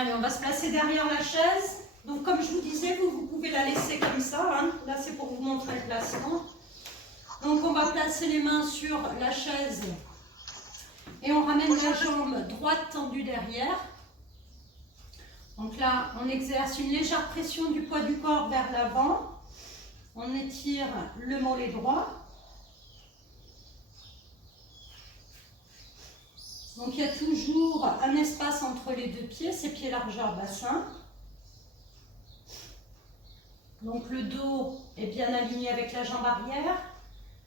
Allez, on va se placer derrière la chaise. Donc, comme je vous disais, vous pouvez la laisser comme ça. Hein. Là, c'est pour vous montrer le placement. Donc, on va placer les mains sur la chaise et on ramène la jambe droite tendue derrière. Donc là, on exerce une légère pression du poids du corps vers l'avant. On étire le mollet droit. Donc, il y a toujours un espace entre les deux pieds, c'est pieds largeur bassin. Donc, le dos est bien aligné avec la jambe arrière.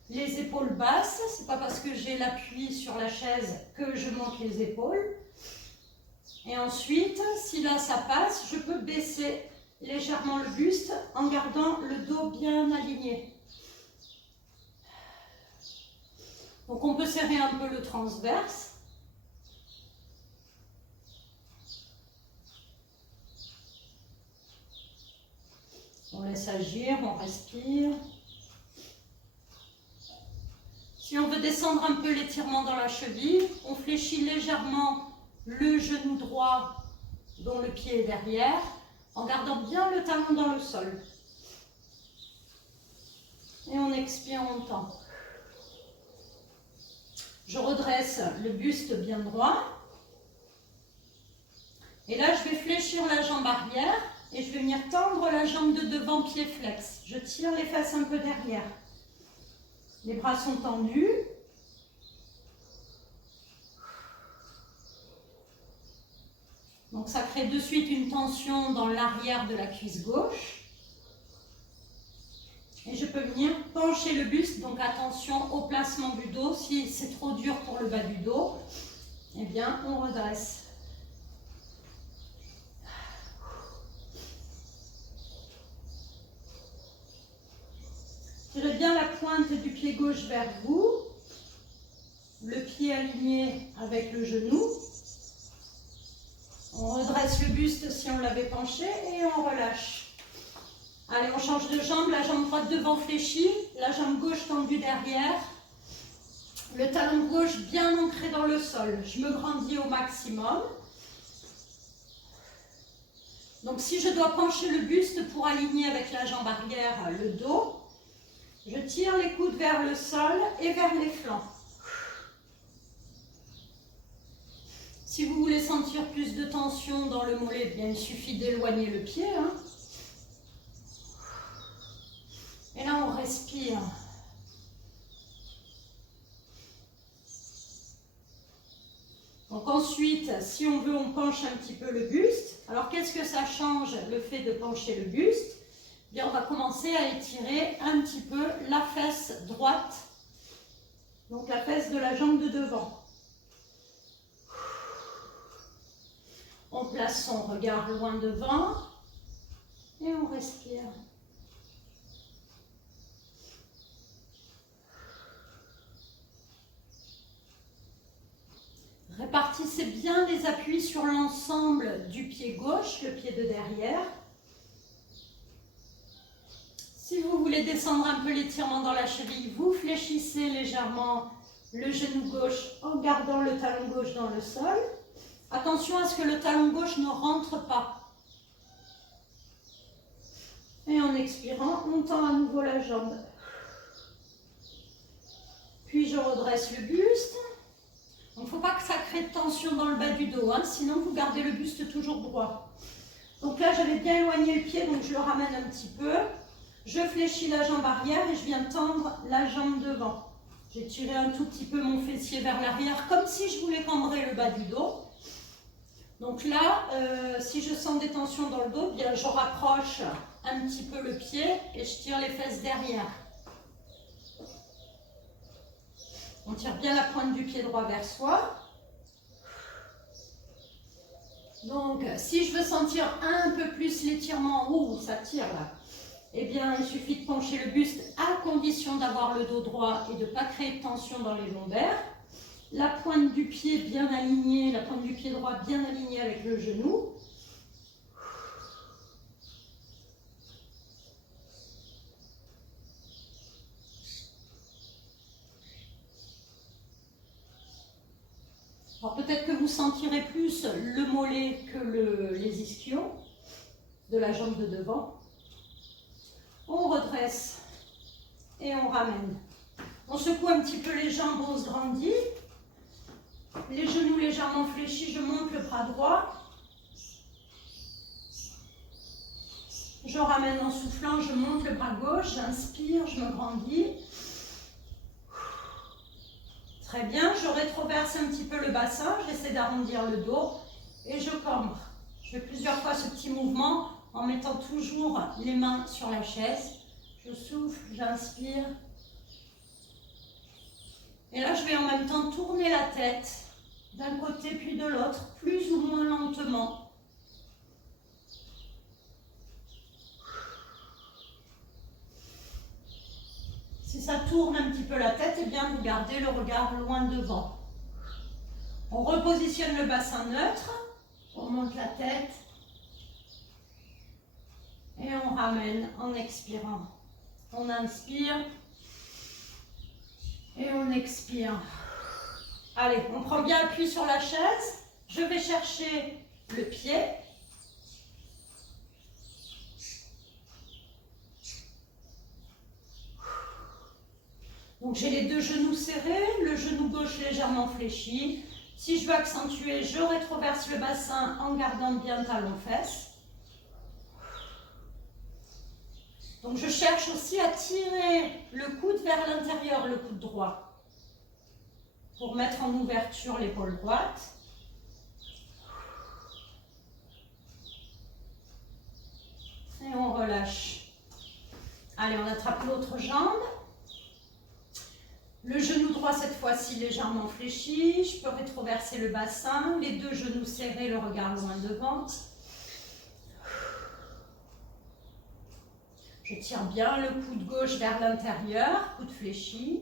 Les épaules basses, c'est pas parce que j'ai l'appui sur la chaise que je monte les épaules. Et ensuite, si là ça passe, je peux baisser légèrement le buste en gardant le dos bien aligné. Donc, on peut serrer un peu le transverse. On laisse agir, on respire. Si on veut descendre un peu l'étirement dans la cheville, on fléchit légèrement le genou droit dont le pied est derrière, en gardant bien le talon dans le sol. Et on expire, on tend. Je redresse le buste bien droit. Et là, je vais fléchir la jambe arrière. Et je vais venir tendre la jambe de devant, pied flex. Je tire les fesses un peu derrière. Les bras sont tendus. Donc ça crée de suite une tension dans l'arrière de la cuisse gauche. Et je peux venir pencher le buste. Donc attention au placement du dos. Si c'est trop dur pour le bas du dos, eh bien on redresse. Tirez bien la pointe du pied gauche vers vous, le pied aligné avec le genou. On redresse le buste si on l'avait penché et on relâche. Allez, on change de jambe, la jambe droite devant fléchie, la jambe gauche tendue derrière. Le talon gauche bien ancré dans le sol. Je me grandis au maximum. Donc si je dois pencher le buste pour aligner avec la jambe arrière le dos, je tire les coudes vers le sol et vers les flancs. Si vous voulez sentir plus de tension dans le mollet, bien, il suffit d'éloigner le pied. Hein. Et là, on respire. Donc ensuite, si on veut, on penche un petit peu le buste. Alors, qu'est-ce que ça change, le fait de pencher le buste ? Bien, on va commencer à étirer un petit peu la fesse droite, donc la fesse de la jambe de devant. On place son regard loin devant et on respire. Répartissez bien les appuis sur l'ensemble du pied gauche, le pied de derrière. Si vous voulez descendre un peu l'étirement dans la cheville, vous fléchissez légèrement le genou gauche en gardant le talon gauche dans le sol. Attention à ce que le talon gauche ne rentre pas. Et en expirant, on tend à nouveau la jambe. Puis je redresse le buste. Donc il ne faut pas que ça crée de tension dans le bas du dos, hein, sinon vous gardez le buste toujours droit. Donc là, j'avais bien éloigné le pied, donc je le ramène un petit peu. Je fléchis la jambe arrière et je viens tendre la jambe devant. J'ai tiré un tout petit peu mon fessier vers l'arrière, comme si je voulais cambrer le bas du dos. Donc là, si je sens des tensions dans le dos, bien je rapproche un petit peu le pied et je tire les fesses derrière. On tire bien la pointe du pied droit vers soi. Donc, si je veux sentir un peu plus l'étirement, ouh, ça tire là, eh bien, il suffit de pencher le buste à condition d'avoir le dos droit et de ne pas créer de tension dans les lombaires. La pointe du pied bien alignée, la pointe du pied droit bien alignée avec le genou. Alors peut-être que vous sentirez plus le mollet que les ischions de la jambe de devant. On redresse et on ramène. On secoue un petit peu les jambes, on se grandit. Les genoux légèrement fléchis, je monte le bras droit. Je ramène en soufflant, je monte le bras gauche, j'inspire, je me grandis. Très bien, je rétroverse un petit peu le bassin, j'essaie d'arrondir le dos et je cambre. Je fais plusieurs fois ce petit mouvement en mettant toujours les mains sur la chaise. Je souffle, j'inspire. Et là, je vais en même temps tourner la tête d'un côté puis de l'autre, plus ou moins lentement. Si ça tourne un petit peu la tête, eh bien, vous gardez le regard loin devant. On repositionne le bassin neutre, on monte la tête et on ramène en expirant. On inspire et on expire. Allez, on prend bien appui sur la chaise. Je vais chercher le pied. Donc j'ai les deux genoux serrés, le genou gauche légèrement fléchi. Si je veux accentuer, je rétroverse le bassin en gardant bien talon-fesse. Donc je cherche aussi à tirer le coude vers l'intérieur, le coude droit, pour mettre en ouverture l'épaule droite. Et on relâche. Allez, on attrape l'autre jambe. Le genou droit cette fois-ci légèrement fléchi. Je peux rétroverser le bassin, les deux genoux serrés, le regard loin devant. Je tire bien le coude gauche vers l'intérieur, coude fléchi.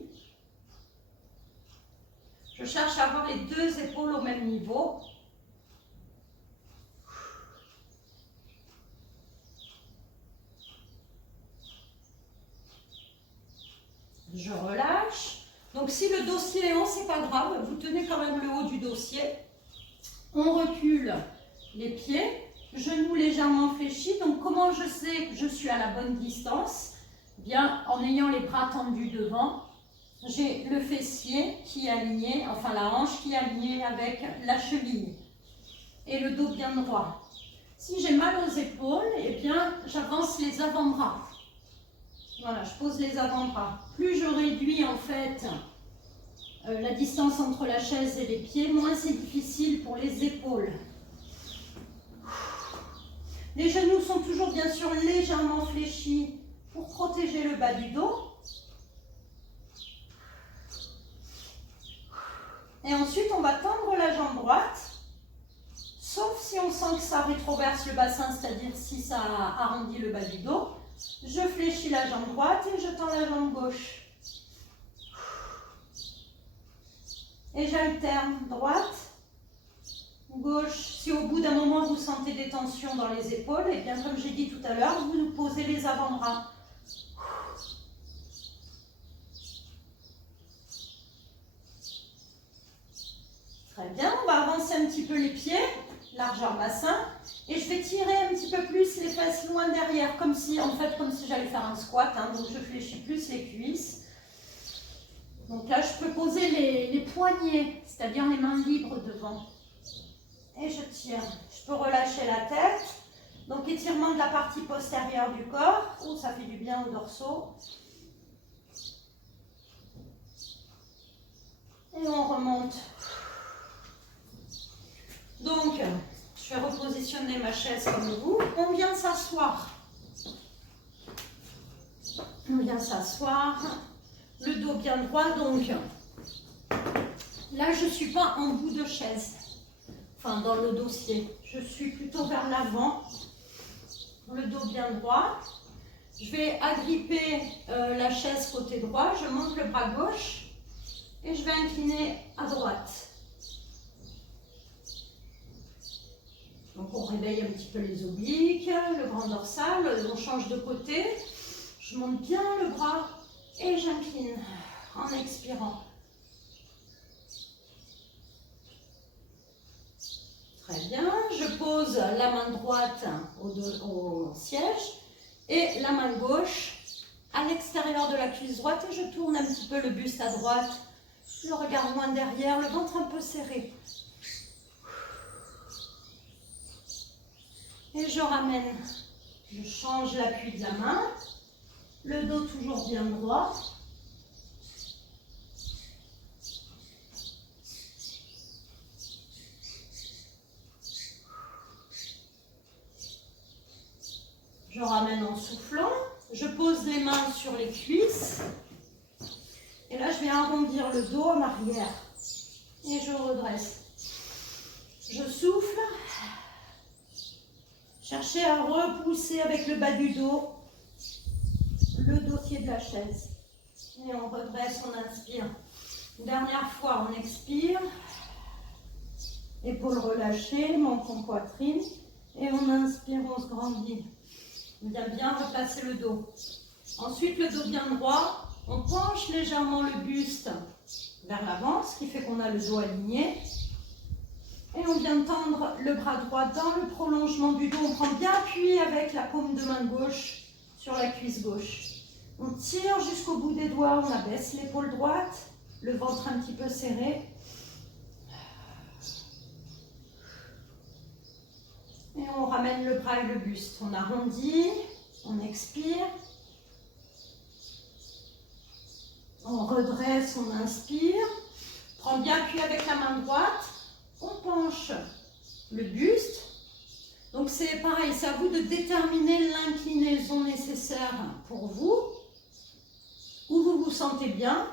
Je cherche à avoir les deux épaules au même niveau. Je relâche. Donc si le dossier est haut, c'est pas grave, vous tenez quand même le haut du dossier. On recule les pieds, genoux légèrement fléchis. Donc comment je sais que je suis à la bonne distance? Bien, en ayant les bras tendus devant, j'ai le fessier qui est aligné, enfin la hanche qui est alignée avec la cheville et le dos bien droit. Si j'ai mal aux épaules, eh bien j'avance les avant-bras. Voilà, je pose les avant-bras. Plus je réduis en fait la distance entre la chaise et les pieds, moins c'est difficile pour les épaules. Les genoux sont toujours bien sûr légèrement fléchis pour protéger le bas du dos. Et ensuite, on va tendre la jambe droite, sauf si on sent que ça rétroverse le bassin, c'est-à-dire si ça arrondit le bas du dos. Je fléchis la jambe droite et je tends la jambe gauche. Et j'alterne droite, gauche. Si au bout d'un moment vous sentez des tensions dans les épaules, et bien comme j'ai dit tout à l'heure, vous posez les avant-bras. Très bien, on va avancer un petit peu les pieds, largeur bassin, et je vais tirer un petit peu plus les fesses loin derrière, comme si j'allais faire un squat, hein, donc je fléchis plus les cuisses. Donc là, je peux poser les poignets, c'est-à-dire les mains libres devant. Et je tire. Je peux relâcher la tête. Donc étirement de la partie postérieure du corps. Oh, ça fait du bien au dorsaux. Et on remonte. Donc, je vais repositionner ma chaise comme vous. On vient s'asseoir. On vient s'asseoir. Le dos bien droit. Donc, là, je ne suis pas en bout de chaise. Enfin, dans le dossier. Je suis plutôt vers l'avant. Le dos bien droit. Je vais agripper la chaise côté droit. Je monte le bras gauche. Et je vais incliner à droite. Donc on réveille un petit peu les obliques, le grand dorsal, on change de côté. Je monte bien le bras et j'incline en expirant. Très bien. Je pose la main droite au siège et la main gauche à l'extérieur de la cuisse droite et je tourne un petit peu le buste à droite, le regard loin derrière, le ventre un peu serré. Et je ramène, je change l'appui de la main, le dos toujours bien droit. Je ramène en soufflant, je pose les mains sur les cuisses. Et là, je vais arrondir le dos en arrière. Et je redresse. Je souffle. Cherchez à repousser avec le bas du dos le dossier de la chaise. Et on redresse, on inspire. Dernière fois, on expire. Épaules relâchées, menton, poitrine. Et on inspire, on se grandit. On vient bien replacer le dos. Ensuite, le dos bien droit. On penche légèrement le buste vers l'avant, ce qui fait qu'on a le dos aligné. Et on vient tendre le bras droit dans le prolongement du dos. On prend bien appui avec la paume de main gauche sur la cuisse gauche. On tire jusqu'au bout des doigts, on abaisse l'épaule droite, le ventre un petit peu serré. Et on ramène le bras et le buste. On arrondit, on expire. On redresse, on inspire. Prends bien appui avec la main droite. On penche le buste. Donc c'est pareil, c'est à vous de déterminer l'inclinaison nécessaire pour vous, où vous vous sentez bien.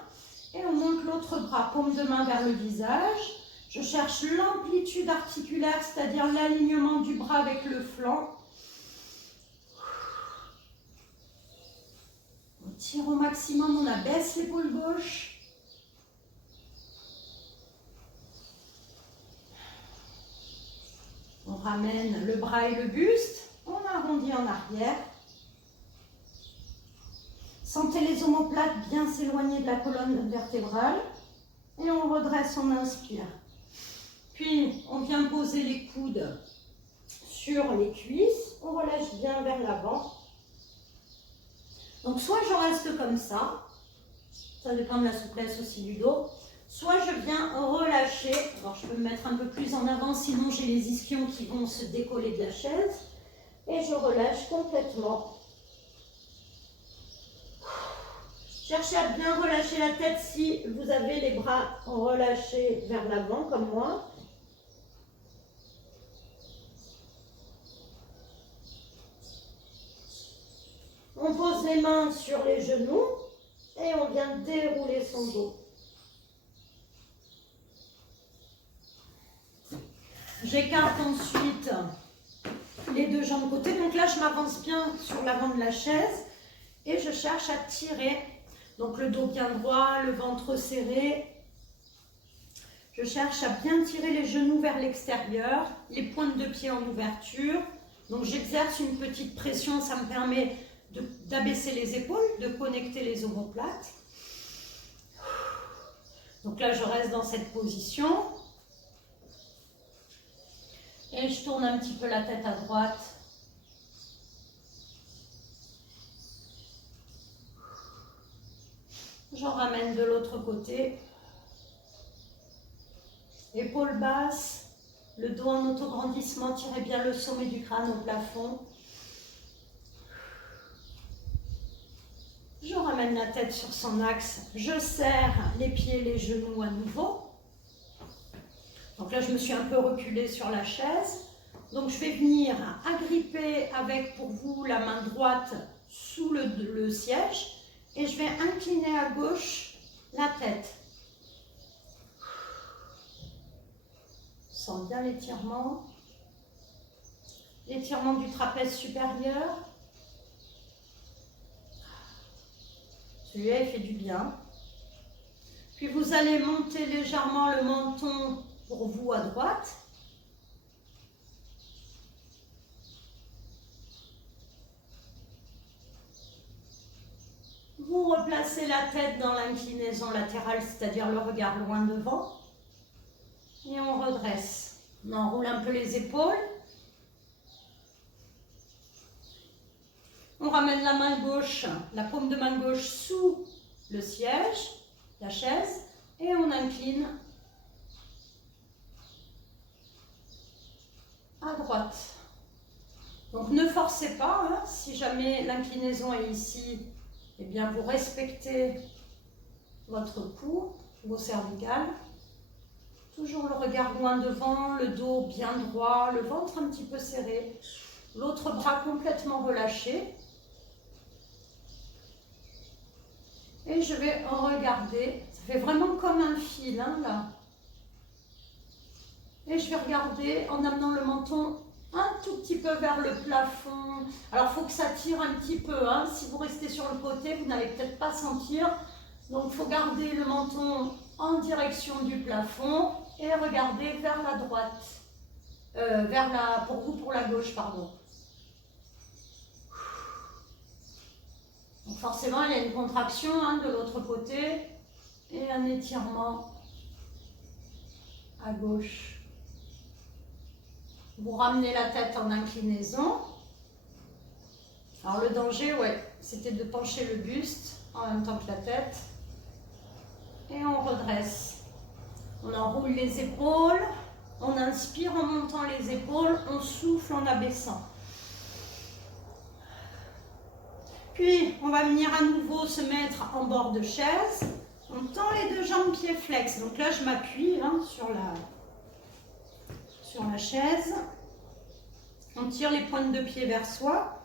Et on monte l'autre bras, paume de main vers le visage. Je cherche l'amplitude articulaire, c'est-à-dire l'alignement du bras avec le flanc. On tire au maximum, on abaisse l'épaule gauche. On ramène le bras et le buste, on arrondit en arrière. Sentez les omoplates bien s'éloigner de la colonne vertébrale. Et on redresse, on inspire. Puis, on vient poser les coudes sur les cuisses. On relâche bien vers l'avant. Donc, soit je reste comme ça. Ça dépend de la souplesse aussi du dos. Soit je viens relâcher. Alors, je peux me mettre un peu plus en avant, sinon j'ai les ischions qui vont se décoller de la chaise. Et je relâche complètement. Cherchez à bien relâcher la tête si vous avez les bras relâchés vers l'avant, comme moi. On pose les mains sur les genoux et on vient dérouler son dos. J'écarte ensuite les deux jambes côté. Donc là, je m'avance bien sur l'avant de la chaise et je cherche à tirer. Donc le dos bien droit, le ventre serré. Je cherche à bien tirer les genoux vers l'extérieur, les pointes de pied en ouverture. Donc j'exerce une petite pression, ça me permet d'abaisser les épaules, de connecter les omoplates. Donc là, je reste dans cette position. Et je tourne un petit peu la tête à droite. Je ramène de l'autre côté. Épaules basses, le dos en autograndissement, tirez bien le sommet du crâne au plafond. Je ramène la tête sur son axe. Je serre les pieds, les genoux à nouveau. Donc là, je me suis un peu reculée sur la chaise. Donc, je vais venir agripper avec, pour vous, la main droite sous le siège. Et je vais incliner à gauche la tête. On sent bien l'étirement. L'étirement du trapèze supérieur. Celui-là, il fait du bien. Puis, vous allez monter légèrement le menton pour vous à droite. Vous replacez la tête dans l'inclinaison latérale, c'est-à-dire le regard loin devant. Et on redresse. On enroule un peu les épaules. On ramène la main gauche, la paume de main gauche sous le siège, la chaise, et on incline à droite. Donc ne forcez pas, hein. Si jamais l'inclinaison est ici, eh bien vous respectez votre cou, vos cervicales. Toujours le regard loin devant, le dos bien droit, le ventre un petit peu serré, l'autre bras complètement relâché. Et je vais regarder, ça fait vraiment comme un fil, hein, là. Et je vais regarder en amenant le menton un tout petit peu vers le plafond. Alors, il faut que ça tire un petit peu, hein. Si vous restez sur le côté, vous n'allez peut-être pas sentir. Donc, il faut garder le menton en direction du plafond et regarder vers la droite. Pour la gauche, pardon. Donc forcément, il y a une contraction, hein, de l'autre côté et un étirement à gauche. Vous ramenez la tête en inclinaison. Alors le danger, ouais, c'était de pencher le buste en même temps que la tête. Et on redresse. On enroule les épaules. On inspire en montant les épaules. On souffle en abaissant. Puis, on va venir à nouveau se mettre en bord de chaise. On tend les deux jambes pieds flex. Donc là, je m'appuie, hein, sur la chaise. On tire les pointes de pied vers soi.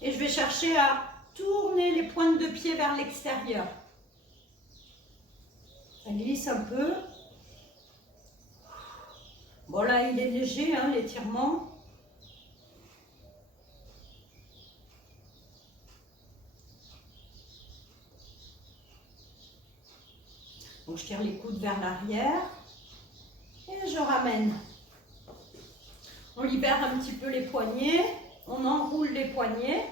Et je vais chercher à tourner les pointes de pied vers l'extérieur. Ça glisse un peu. Bon, là, il est léger, hein, l'étirement. Donc, je tire les coudes vers l'arrière et je ramène. On libère un petit peu les poignets, on enroule les poignets.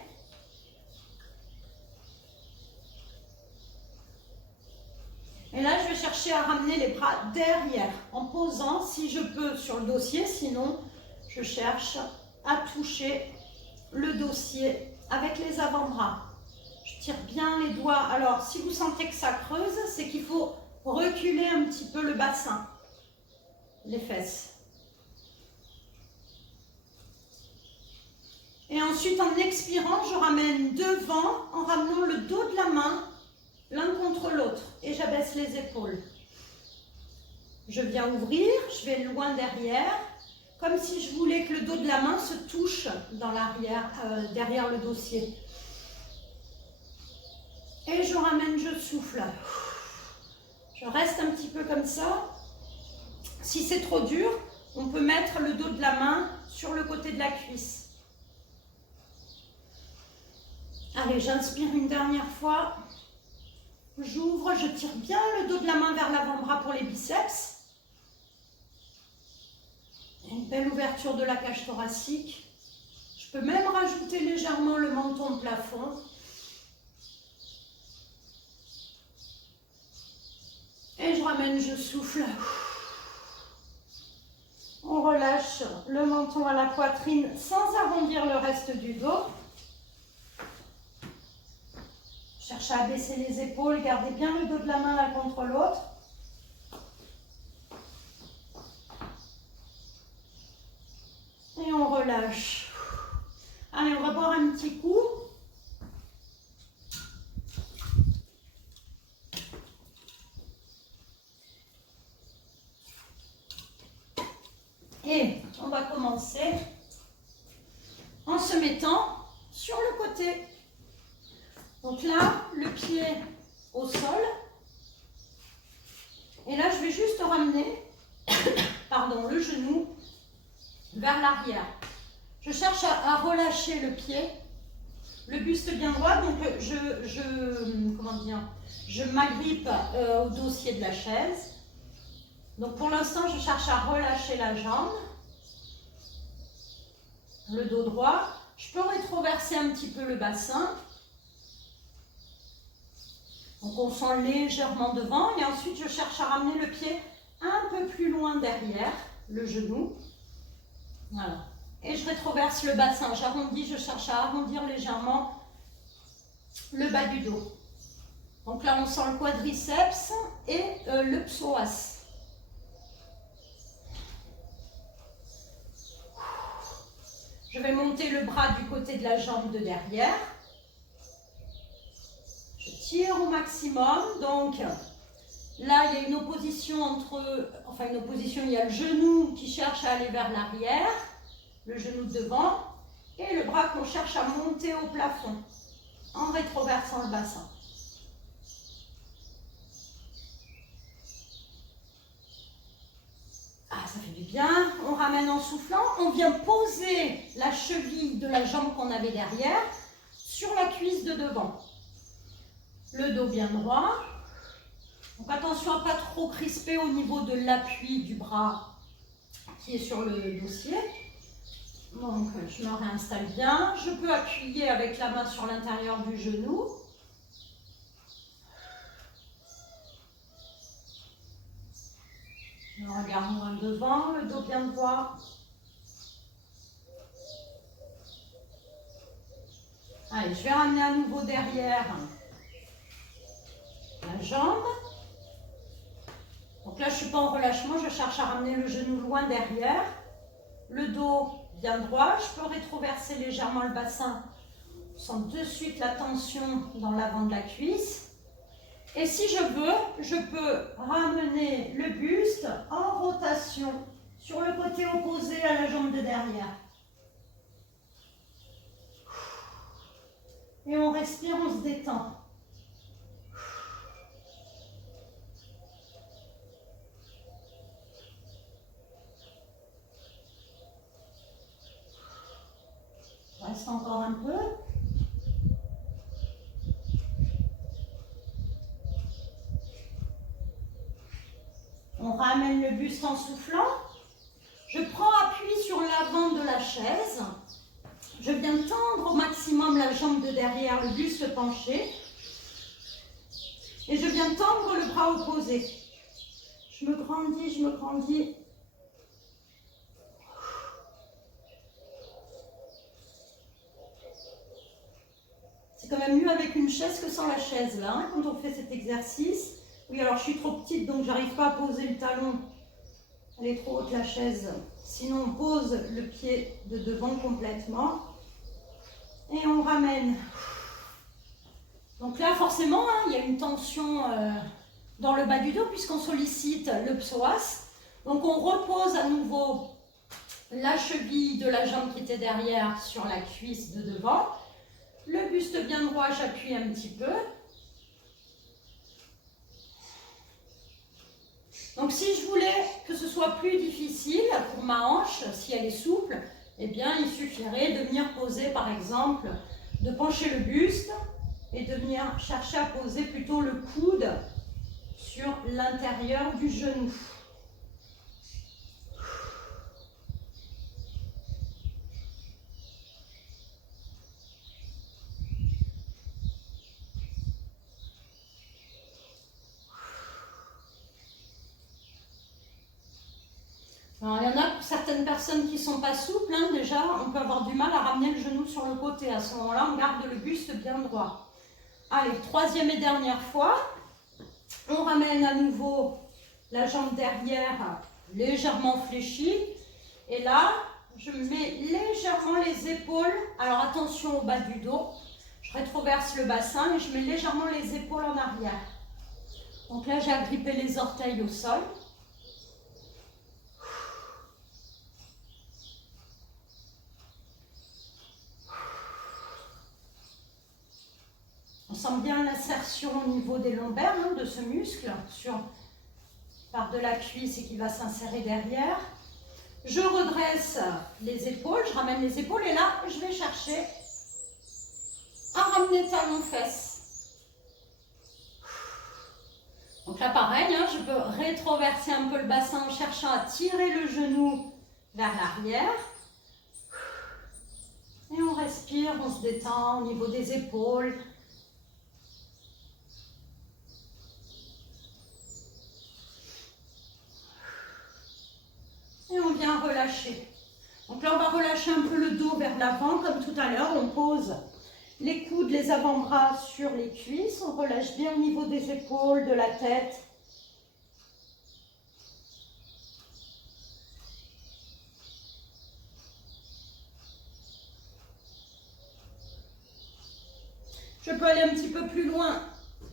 Et là, je vais chercher à ramener les bras derrière en posant, si je peux, sur le dossier. Sinon, je cherche à toucher le dossier avec les avant-bras. Je tire bien les doigts. Alors, si vous sentez que ça creuse, c'est qu'il faut reculer un petit peu le bassin, les fesses. Et ensuite, en expirant, je ramène devant en ramenant le dos de la main l'un contre l'autre et j'abaisse les épaules. Je viens ouvrir, je vais loin derrière, comme si je voulais que le dos de la main se touche dans l'arrière, derrière le dossier. Et je ramène, je souffle. Je reste un petit peu comme ça. Si c'est trop dur, on peut mettre le dos de la main sur le côté de la cuisse. Allez, j'inspire une dernière fois. J'ouvre, je tire bien le dos de la main vers l'avant-bras pour les biceps. Une belle ouverture de la cage thoracique. Je peux même rajouter légèrement le menton de plafond. Et je ramène, je souffle. On relâche le menton à la poitrine sans arrondir le reste du dos. Cherche à abaisser les épaules, gardez bien le dos de la main l'un contre l'autre. Et on relâche. Allez, on va boire un petit coup. Et on va commencer en se mettant sur le côté. Donc là, le pied au sol. Et là, je vais juste ramener pardon, le genou vers l'arrière. Je cherche à relâcher le pied, le buste bien droit. Donc je m'agrippe au dossier de la chaise. Donc pour l'instant, je cherche à relâcher la jambe, le dos droit. Je peux rétroverser un petit peu le bassin. Donc on sent légèrement devant et ensuite je cherche à ramener le pied un peu plus loin derrière le genou. Voilà. Et je rétroverse le bassin. J'arrondis, je cherche à arrondir légèrement le bas du dos. Donc là, on sent le quadriceps et le psoas. Je vais monter le bras du côté de la jambe de derrière. Je tire au maximum. Donc là, il y a une opposition entre... Enfin, une opposition, il y a le genou qui cherche à aller vers l'arrière, le genou de devant, et le bras qu'on cherche à monter au plafond, en rétroversant le bassin. Ah, ça fait du bien. On ramène en soufflant. On vient poser la cheville de la jambe qu'on avait derrière sur la cuisse de devant. Le dos bien droit. Donc attention à ne pas trop crisper au niveau de l'appui du bras qui est sur le dossier. Donc je me réinstalle bien. Je peux appuyer avec la main sur l'intérieur du genou. Je regarde moins devant, le dos bien droit. Allez, je vais ramener à nouveau derrière la jambe. Donc là, je ne suis pas en relâchement, je cherche à ramener le genou loin derrière. Le dos bien droit, je peux rétroverser légèrement le bassin. On sent de suite la tension dans l'avant de la cuisse. Et si je veux, je peux ramener le buste en rotation sur le côté opposé à la jambe de derrière. Et on respire, on se détend. On reste encore un peu. On ramène le buste en soufflant. Je prends appui sur l'avant de la chaise. Je viens tendre au maximum la jambe de derrière, le buste penché. Et je viens tendre le bras opposé. Je me grandis, je me grandis. C'est quand même mieux avec une chaise que sans la chaise, là, hein, quand on fait cet exercice. Oui, alors je suis trop petite, donc j'arrive pas à poser le talon. Elle est trop haute, la chaise. Sinon, on pose le pied de devant complètement. Et on ramène. Donc là, forcément, hein, il y a une tension dans le bas du dos puisqu'on sollicite le psoas. Donc on repose à nouveau la cheville de la jambe qui était derrière sur la cuisse de devant. Le buste bien droit, j'appuie un petit peu. Donc si je voulais que ce soit plus difficile pour ma hanche, si elle est souple, eh bien il suffirait de venir poser par exemple, de pencher le buste et de venir chercher à poser plutôt le coude sur l'intérieur du genou. Alors, il y en a certaines personnes qui ne sont pas souples, hein, déjà, on peut avoir du mal à ramener le genou sur le côté. À ce moment-là, on garde le buste bien droit. Allez, troisième et dernière fois. On ramène à nouveau la jambe derrière légèrement fléchie. Et là, je mets légèrement les épaules. Alors attention au bas du dos. Je rétroverse le bassin et je mets légèrement les épaules en arrière. Donc là, j'ai agrippé les orteils au sol. On sent bien l'insertion au niveau des lombaires, hein, de ce muscle par de la cuisse et qui va s'insérer derrière. Je redresse les épaules, je ramène les épaules et là, je vais chercher à ramener talon-fesse. Donc là, pareil, hein, je peux rétroverser un peu le bassin en cherchant à tirer le genou vers l'arrière. Et on respire, on se détend au niveau des épaules. Et on vient relâcher. Donc là, on va relâcher un peu le dos vers l'avant, comme tout à l'heure. On pose les coudes, les avant-bras sur les cuisses. On relâche bien au niveau des épaules, de la tête. Je peux aller un petit peu plus loin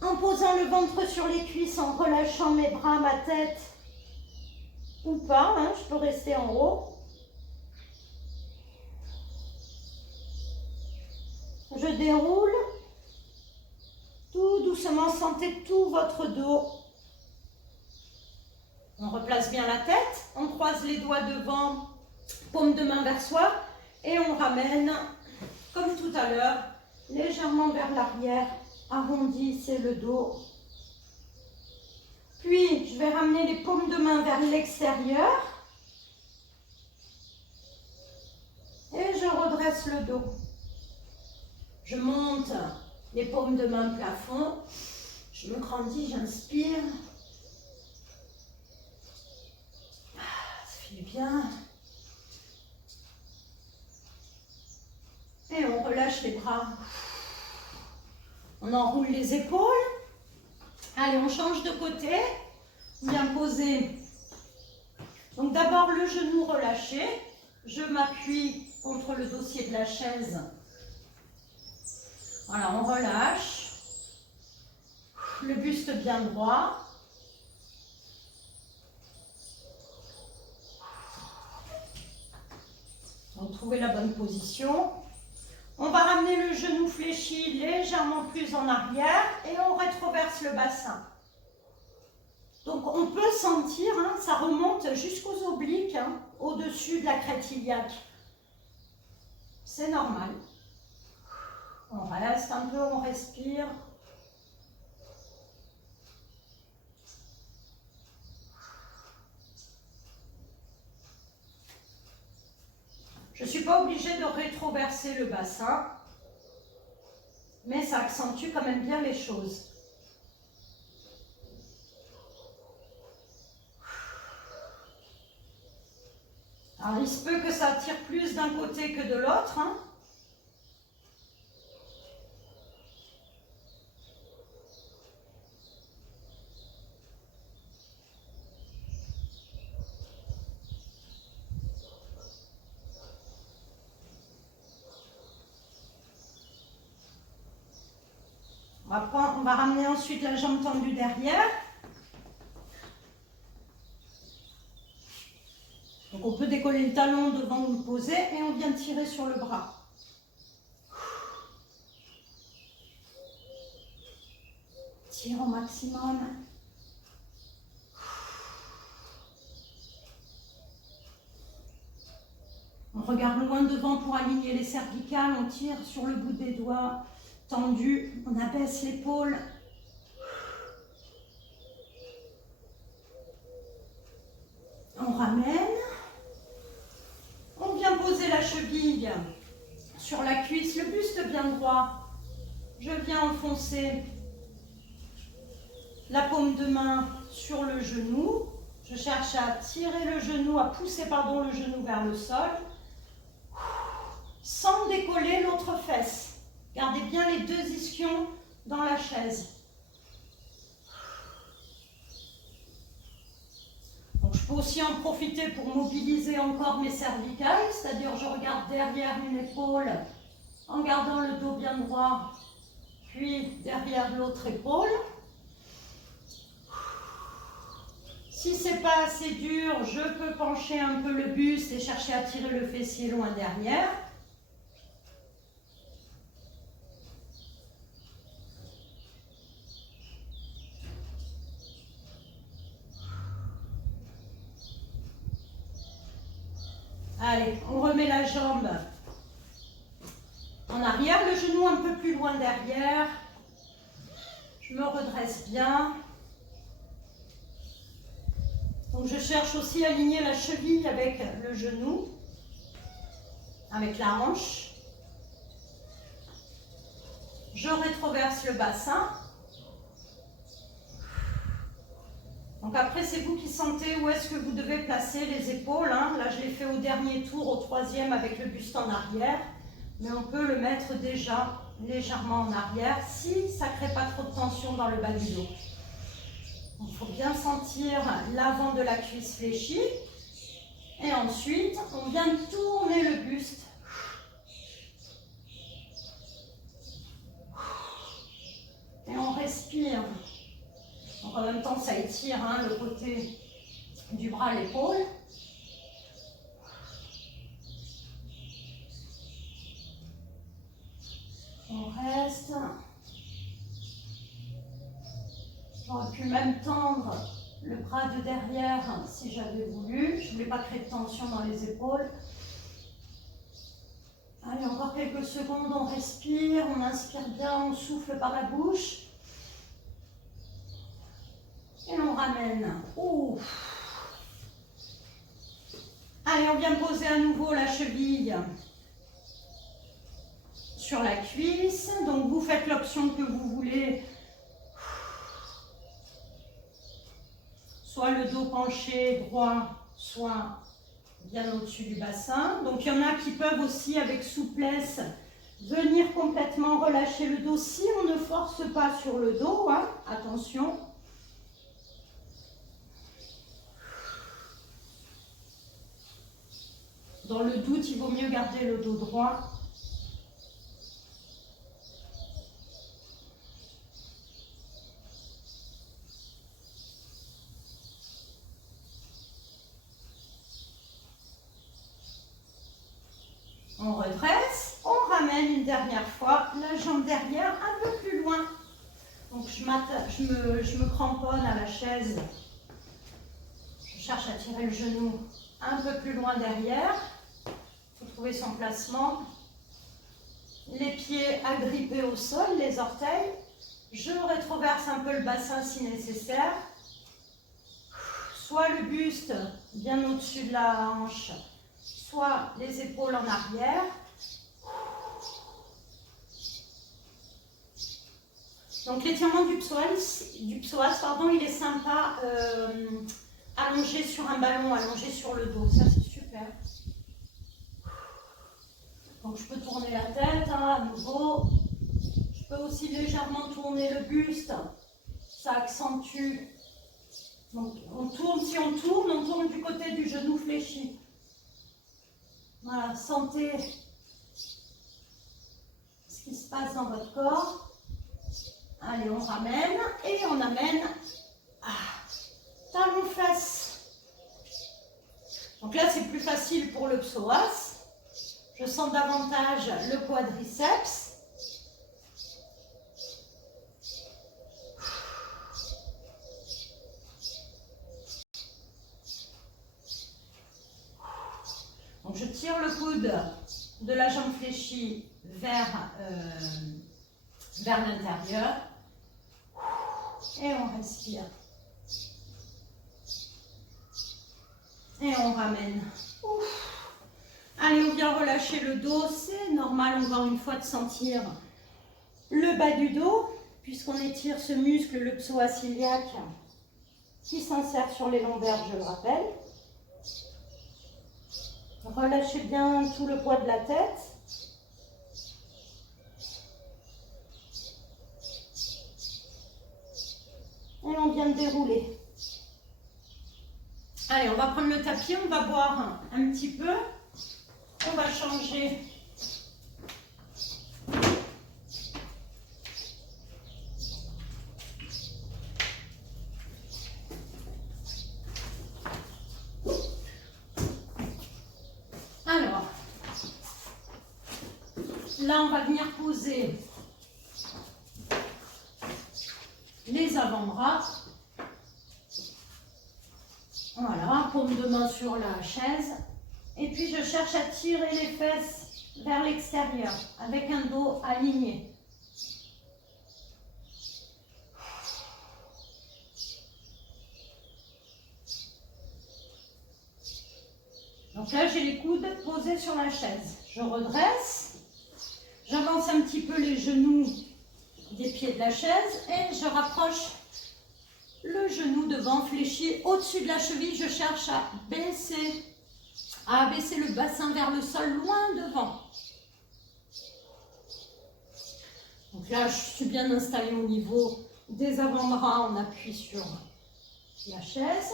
en posant le ventre sur les cuisses, en relâchant mes bras, ma tête. Ou pas, hein, je peux rester en haut. Je déroule. Tout doucement, sentez tout votre dos. On replace bien la tête. On croise les doigts devant, paume de main vers soi. Et on ramène, comme tout à l'heure, légèrement vers l'arrière. Arrondissez le dos. Puis, je vais ramener les paumes de main vers l'extérieur. Et je redresse le dos. Je monte les paumes de main plafond. Je me grandis, j'inspire. Ça fait bien. Et on relâche les bras. On enroule les épaules. Allez, on change de côté. On vient poser. Donc d'abord le genou relâché. Je m'appuie contre le dossier de la chaise. Voilà, on relâche. Le buste bien droit. Donc trouvez la bonne position. On va ramener le genou fléchi légèrement plus en arrière et on rétroverse le bassin. Donc on peut sentir, hein, ça remonte jusqu'aux obliques, hein, au-dessus de la crête iliaque. C'est normal. On reste un peu, on respire. Je ne suis pas obligée de rétroverser le bassin, mais ça accentue quand même bien les choses. Alors, il se peut que ça tire plus d'un côté que de l'autre, hein. On va ramener ensuite la jambe tendue derrière. Donc on peut décoller le talon devant ou le poser et on vient tirer sur le bras. Tire au maximum. On regarde loin devant pour aligner les cervicales, on tire sur le bout des doigts. Tendu, on abaisse l'épaule. On ramène. On vient poser la cheville sur la cuisse, le buste bien droit. Je viens enfoncer la paume de main sur le genou. Je cherche à tirer le genou, à pousser le genou vers le sol. Sans décoller l'autre fesse. Gardez bien les deux ischions dans la chaise. Donc, je peux aussi en profiter pour mobiliser encore mes cervicales, c'est-à-dire je regarde derrière une épaule en gardant le dos bien droit, puis derrière l'autre épaule. Si ce n'est pas assez dur, je peux pencher un peu le buste et chercher à tirer le fessier loin derrière. Allez, on remet la jambe en arrière, le genou un peu plus loin derrière. Je me redresse bien. Donc je cherche aussi à aligner la cheville avec le genou, avec la hanche. Je rétroverse le bassin. Donc après, c'est vous qui sentez où est-ce que vous devez placer les épaules. Hein. Là, je l'ai fait au dernier tour, au troisième, avec le buste en arrière. Mais on peut le mettre déjà légèrement en arrière si ça ne crée pas trop de tension dans le bas du dos. Il faut bien sentir l'avant de la cuisse fléchie. Et ensuite, on vient tourner le buste. Et on respire. Donc en même temps, ça étire hein, le côté du bras, l'épaule. On reste. J'aurais pu même tendre le bras de derrière si j'avais voulu. Je ne voulais pas créer de tension dans les épaules. Allez, encore quelques secondes, on respire, on inspire bien, on souffle par la bouche. Et on ramène. Ouh. Allez, on vient poser à nouveau la cheville sur la cuisse. Donc, vous faites l'option que vous voulez. Soit le dos penché droit, soit bien au-dessus du bassin. Donc, il y en a qui peuvent aussi, avec souplesse, venir complètement relâcher le dos si on ne force pas sur le dos. Hein. Attention. Dans le doute, il vaut mieux garder le dos droit. On redresse, on ramène une dernière fois la jambe derrière un peu plus loin. Donc je me cramponne à la chaise. Je cherche à tirer le genou un peu plus loin derrière. Il faut trouver son placement. Les pieds agrippés au sol, les orteils. Je rétroverse un peu le bassin si nécessaire. Soit le buste bien au-dessus de la hanche, soit les épaules en arrière. Donc l'étirement du psoas, pardon, il est sympa allongé sur un ballon, allongé sur le dos. Ça, c'est super. Donc je peux tourner la tête hein, à nouveau. Je peux aussi légèrement tourner le buste. Ça accentue. Donc on tourne, si on tourne du côté du genou fléchi. Voilà, sentez ce qui se passe dans votre corps. Allez, on ramène et on amène talon-fesse. Donc là, c'est plus facile pour le psoas. Je sens davantage le quadriceps. Donc je tire le coude de la jambe fléchie vers l'intérieur. Et on respire. Et on ramène. Ouf. Allez, on vient relâcher le dos. C'est normal encore une fois de sentir le bas du dos, puisqu'on étire ce muscle, le psoas iliaque, qui s'insère sur les lombaires, je le rappelle. Relâchez bien tout le poids de la tête. Et on vient de dérouler. Allez, on va prendre le tapis, on va boire un petit peu. On va changer. Alors, là, on va venir poser les avant-bras. Voilà, paume de main sur la chaise. Et puis, je cherche à tirer les fesses vers l'extérieur avec un dos aligné. Donc là, j'ai les coudes posés sur la chaise. Je redresse. J'avance un petit peu les genoux des pieds de la chaise et je rapproche le genou devant fléchi au-dessus de la cheville. Je cherche à abaisser le bassin vers le sol, loin devant. Donc là, je suis bien installée au niveau des avant-bras. On appuie sur la chaise.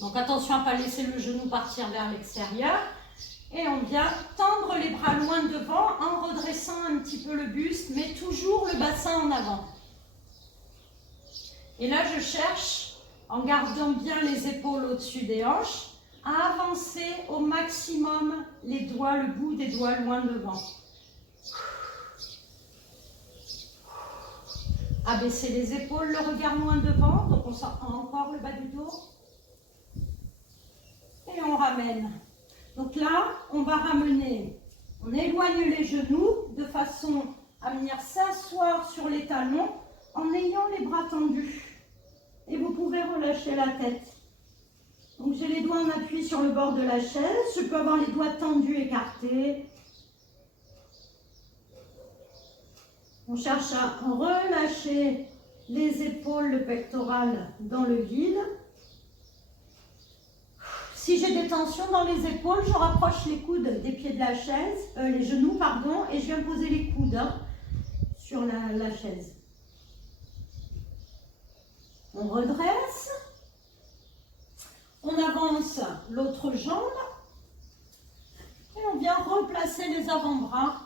Donc attention à ne pas laisser le genou partir vers l'extérieur. Et on vient tendre les bras loin devant en redressant un petit peu le buste, mais toujours le bassin en avant. Et là, je cherche, en gardant bien les épaules au-dessus des hanches, à avancer au maximum les doigts, le bout des doigts loin devant. Abaisser les épaules, le regard loin devant, donc on sent encore le bas du dos. Et on ramène. Donc là, on va ramener, on éloigne les genoux de façon à venir s'asseoir sur les talons en ayant les bras tendus. Et vous pouvez relâcher la tête. Donc j'ai les doigts en appui sur le bord de la chaise. Je peux avoir les doigts tendus, écartés. On cherche à relâcher les épaules, le pectoral dans le vide. Si j'ai des tensions dans les épaules, je rapproche les coudes des pieds de la chaise, les genoux, pardon, et je viens poser les coudes sur la chaise. On redresse, on avance l'autre jambe et on vient replacer les avant-bras.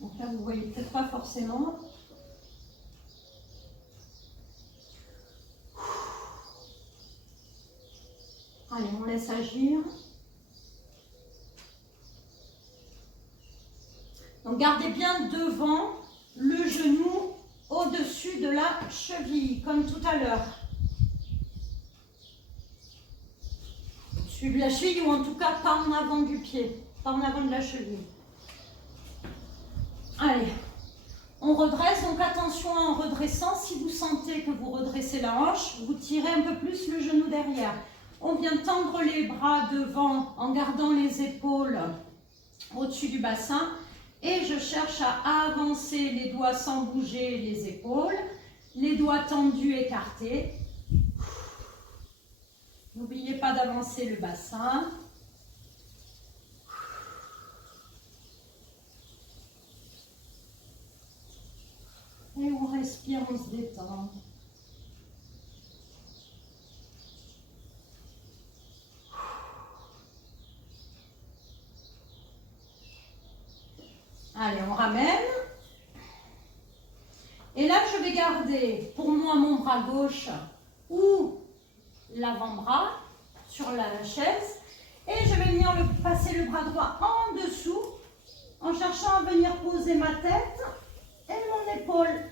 Donc là, vous ne voyez peut-être pas forcément. Allez, on laisse agir. Donc, gardez bien devant le genou au-dessus de la cheville, comme tout à l'heure. Au-dessus de la cheville, ou en tout cas pas en avant du pied, pas en avant de la cheville. Allez, on redresse. Donc, attention en redressant. Si vous sentez que vous redressez la hanche, vous tirez un peu plus le genou derrière. On vient tendre les bras devant en gardant les épaules au-dessus du bassin. Et je cherche à avancer les doigts sans bouger les épaules. Les doigts tendus, écartés. N'oubliez pas d'avancer le bassin. Et on respire, on se détend. Allez, on ramène. Et là, je vais garder pour moi mon bras gauche ou l'avant-bras sur la chaise. Et je vais venir passer le bras droit en dessous en cherchant à venir poser ma tête et mon épaule.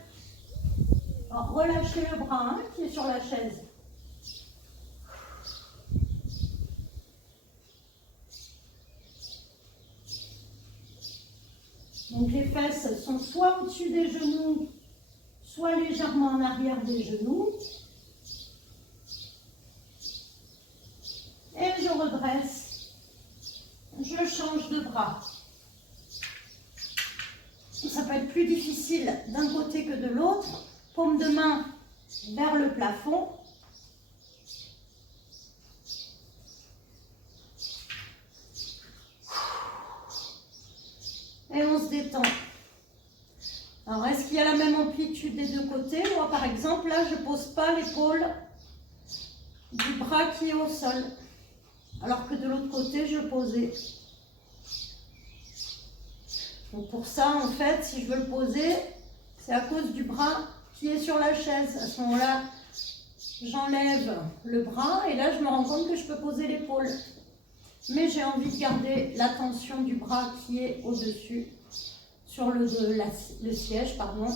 Alors, relâchez le bras qui est sur la chaise. Donc les fesses sont soit au-dessus des genoux, soit légèrement en arrière des genoux. Et je redresse. Je change de bras. Ça peut être plus difficile d'un côté que de l'autre. Paume de main vers le plafond. Et on se détend. Alors, est-ce qu'il y a la même amplitude des deux côtés? Moi, par exemple, là, je ne pose pas l'épaule du bras qui est au sol. Alors que de l'autre côté, je posais. Donc, pour ça, en fait, si je veux le poser, c'est à cause du bras qui est sur la chaise. À ce moment-là, j'enlève le bras et là, je me rends compte que je peux poser l'épaule. Mais j'ai envie de garder la tension du bras qui est au-dessus, sur le siège, pardon.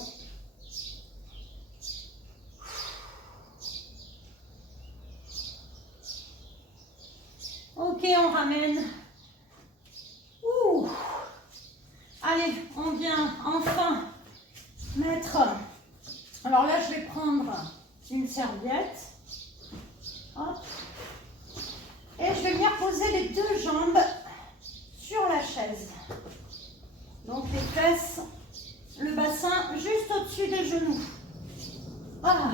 Ok, on ramène. Ouh. Allez, on vient enfin mettre... Alors là, je vais prendre une serviette. Hop. Et je vais venir poser les deux jambes sur la chaise. Donc les fesses, le bassin juste au-dessus des genoux. Voilà.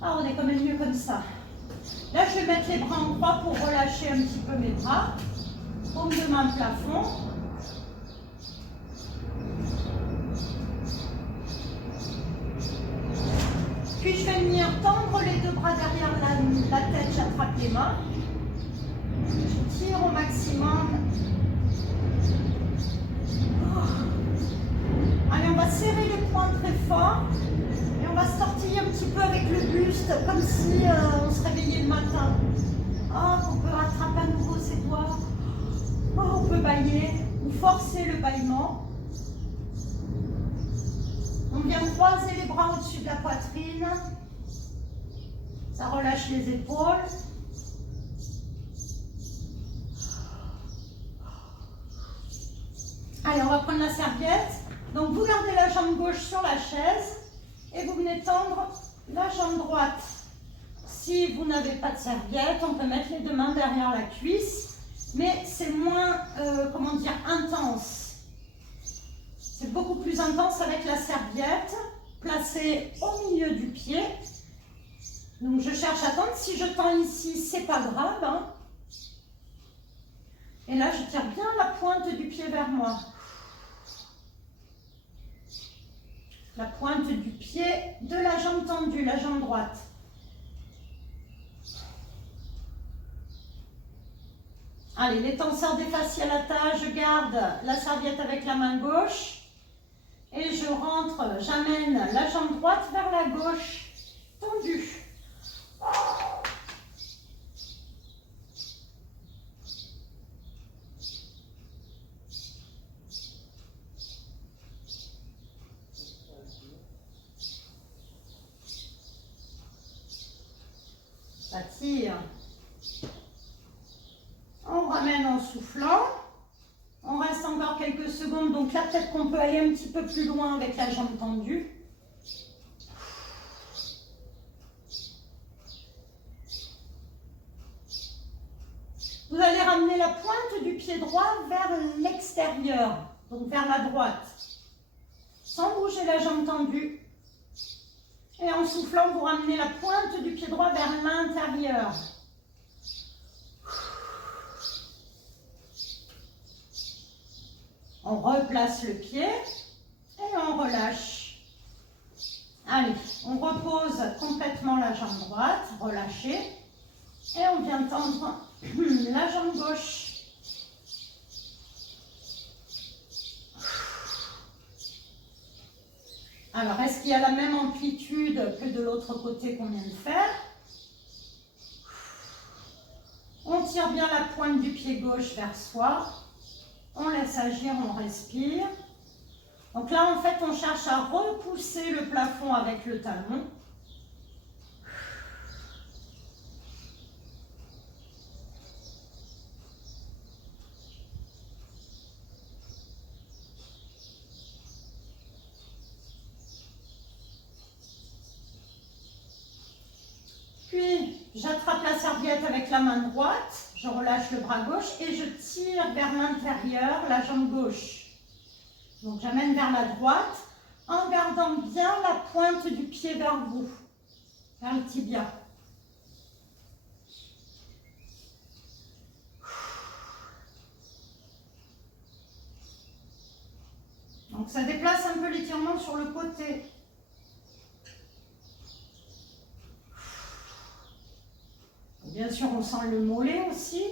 Ah, on est quand même mieux comme ça. Là, je vais mettre les bras en croix pour relâcher un petit peu mes bras. Paume de main plafond. Puis je vais venir tendre les deux bras derrière la tête, j'attrape les mains. Je tire au maximum. Allez, on va serrer les poings très fort. Et on va se tortiller un petit peu avec le buste, comme si on se réveillait le matin. On peut rattraper à nouveau ses doigts. On peut bâiller ou forcer le bâillement. On vient croiser les bras au-dessus de la poitrine. Ça relâche les épaules. Allez, on va prendre la serviette. Donc, vous gardez la jambe gauche sur la chaise et vous venez tendre la jambe droite. Si vous n'avez pas de serviette, on peut mettre les deux mains derrière la cuisse, mais c'est moins, comment dire, intense. C'est beaucoup plus intense avec la serviette placée au milieu du pied. Donc, je cherche à tendre. Si je tends ici, c'est pas grave, hein. Et là, je tire bien la pointe du pied vers moi. La pointe du pied de la jambe tendue, la jambe droite. Allez, les tenseurs des fasciales à tas, je garde la serviette avec la main gauche. Et je rentre, j'amène la jambe droite vers la gauche, tendue. Ça tire. On ramène en soufflant. On reste encore quelques secondes. Donc là, peut-être qu'on peut aller un petit peu plus loin avec la jambe tendue. Vous allez ramener la pointe du pied droit vers l'extérieur, donc vers la droite, sans bouger la jambe tendue. Et en soufflant, vous ramenez la pointe du pied droit vers l'intérieur. On replace le pied et on relâche. Allez, on repose complètement la jambe droite, relâchez. Et on vient tendre la jambe gauche. Alors, est-ce qu'il y a la même amplitude que de l'autre côté qu'on vient de faire? On tire bien la pointe du pied gauche vers soi. On laisse agir, on respire. Donc là, en fait, on cherche à repousser le plafond avec le talon. Puis, j'attrape la serviette avec la main droite, je relâche le bras gauche et je tire vers l'intérieur la jambe gauche. Donc, j'amène vers la droite en gardant bien la pointe du pied vers vous, vers le tibia. Donc, ça déplace un peu l'étirement sur le côté. Bien sûr, on sent le mollet aussi.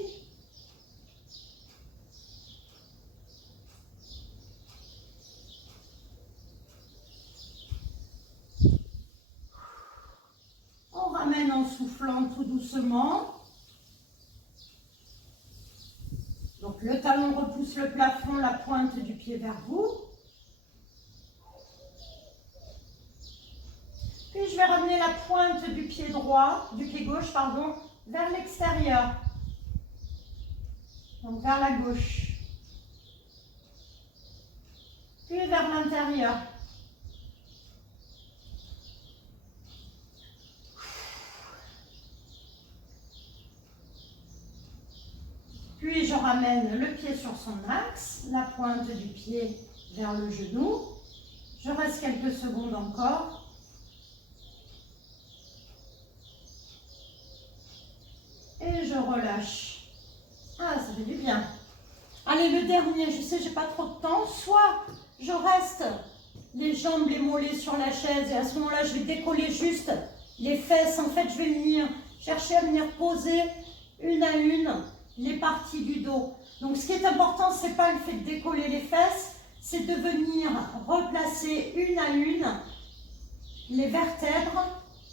On ramène en soufflant tout doucement. Donc, le talon repousse le plafond, la pointe du pied vers vous. Puis, je vais ramener la pointe du pied droit, du pied gauche, pardon, vers l'extérieur. Donc, vers la gauche. Puis, vers l'intérieur. Puis je ramène le pied sur son axe, la pointe du pied vers le genou. Je reste quelques secondes encore. Et je relâche. Ah, ça fait du bien. Allez, le dernier, je sais, j'ai pas trop de temps. Soit je reste les jambes, les mollets sur la chaise et à ce moment-là, je vais décoller juste les fesses. En fait, je vais venir chercher à venir poser une à une les parties du dos. Donc, ce qui est important, c'est pas le fait de décoller les fesses, c'est de venir replacer une à une les vertèbres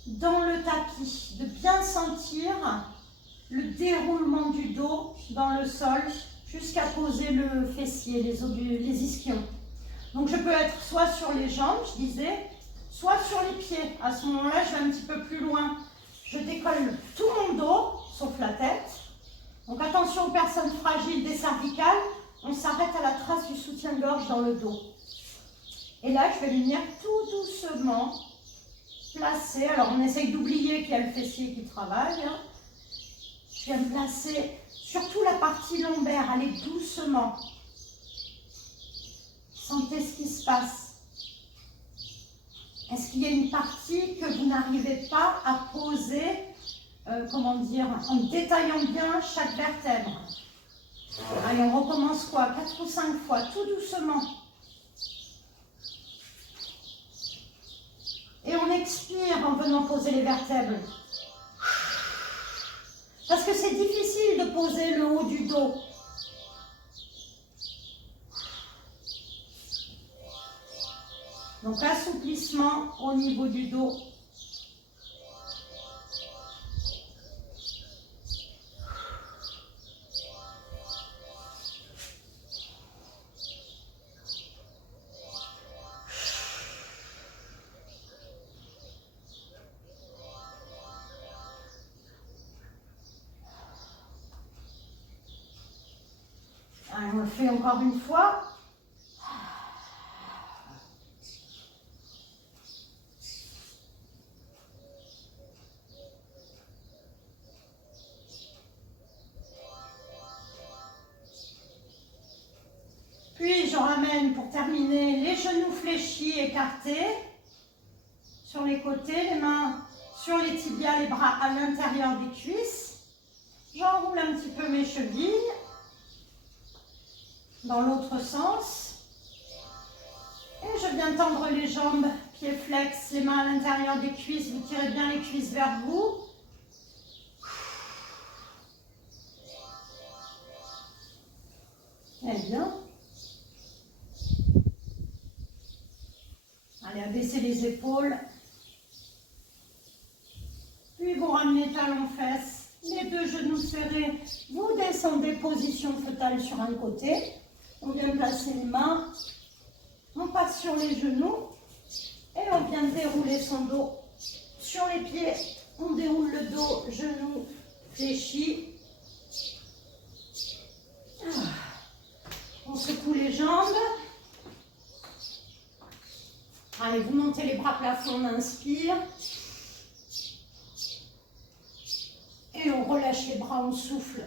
dans le tapis, de bien sentir le déroulement du dos dans le sol jusqu'à poser le fessier, les ischions. Donc je peux être soit sur les jambes, je disais, soit sur les pieds. À ce moment-là, je vais un petit peu plus loin. Je décolle tout mon dos, sauf la tête. Donc attention aux personnes fragiles des cervicales, on s'arrête à la trace du soutien-gorge dans le dos. Et là, je vais venir tout doucement placer. Alors on essaye d'oublier qu'il y a le fessier qui travaille. Hein. Je viens placer surtout la partie lombaire, allez doucement. Sentez ce qui se passe. Est-ce qu'il y a une partie que vous n'arrivez pas à poser, comment dire, en détaillant bien chaque vertèbre? Allez, on recommence quoi? 4 ou 5 fois, tout doucement. Et on expire en venant poser les vertèbres. Parce que c'est difficile de poser le haut du dos. Donc, assouplissement au niveau du dos. Allez, on le fait encore une fois. Puis je ramène pour terminer les genoux fléchis, écartés sur les côtés, les mains sur les tibias, les bras à l'intérieur des cuisses. J'enroule un petit peu mes chevilles dans l'autre sens. Et je viens tendre les jambes, pieds flex, les mains à l'intérieur des cuisses. Vous tirez bien les cuisses vers vous. Très bien. Allez, abaissez les épaules. Puis vous ramenez talons-fesses, les deux genoux serrés. Vous descendez position fœtale sur un côté. On vient placer les mains. On passe sur les genoux. Et on vient dérouler son dos sur les pieds. On déroule le dos, genoux fléchis. On secoue les jambes. Allez, vous montez les bras plafond, on inspire. Et on relâche les bras, on souffle.